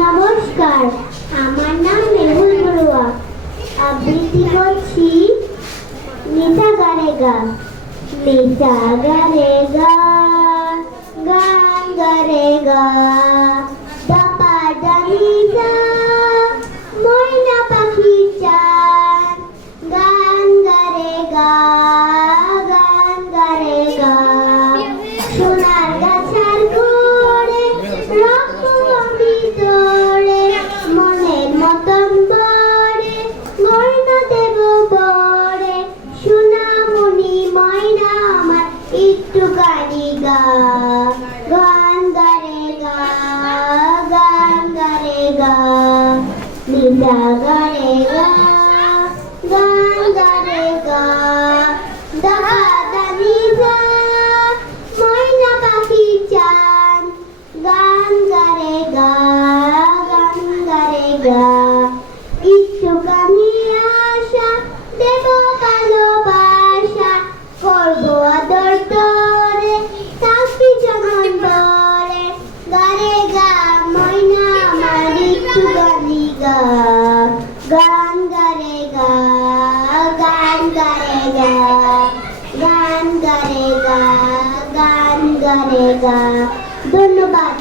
নমস্কার, আমার নাম মেহুল বড়ুয়া। আবৃত্তি করছি নিতা গানে গা। নিতা গানে গা, গান গারে গা, দাপা দানি যা, ময়না পাখি চান, গান গারে গা, গান গারে গা। সোনার গাছার গোড়ে রক্ত ভিতরে মনের মতন বড়ে গয়না দেব বড়ে। সোনামণি ময়না আমার একটুখানি গা, গান গারে গা, গান গারে গা। নিতা গারে গা, গান গারে গা, দাদা দানি যা, ময়না পাখি চান, গান গারে গা, গান গারে গা। একটুখানি আশা দেব ভালোবাসা, করবো আদর তোরে, থাকবি যেমন তোরে। গারে গা ময়না আমার একটুখানি গা, গান গারে গা, গান গারে গা, গান গারে গা, গান গারে গা। ধন্যবাদ।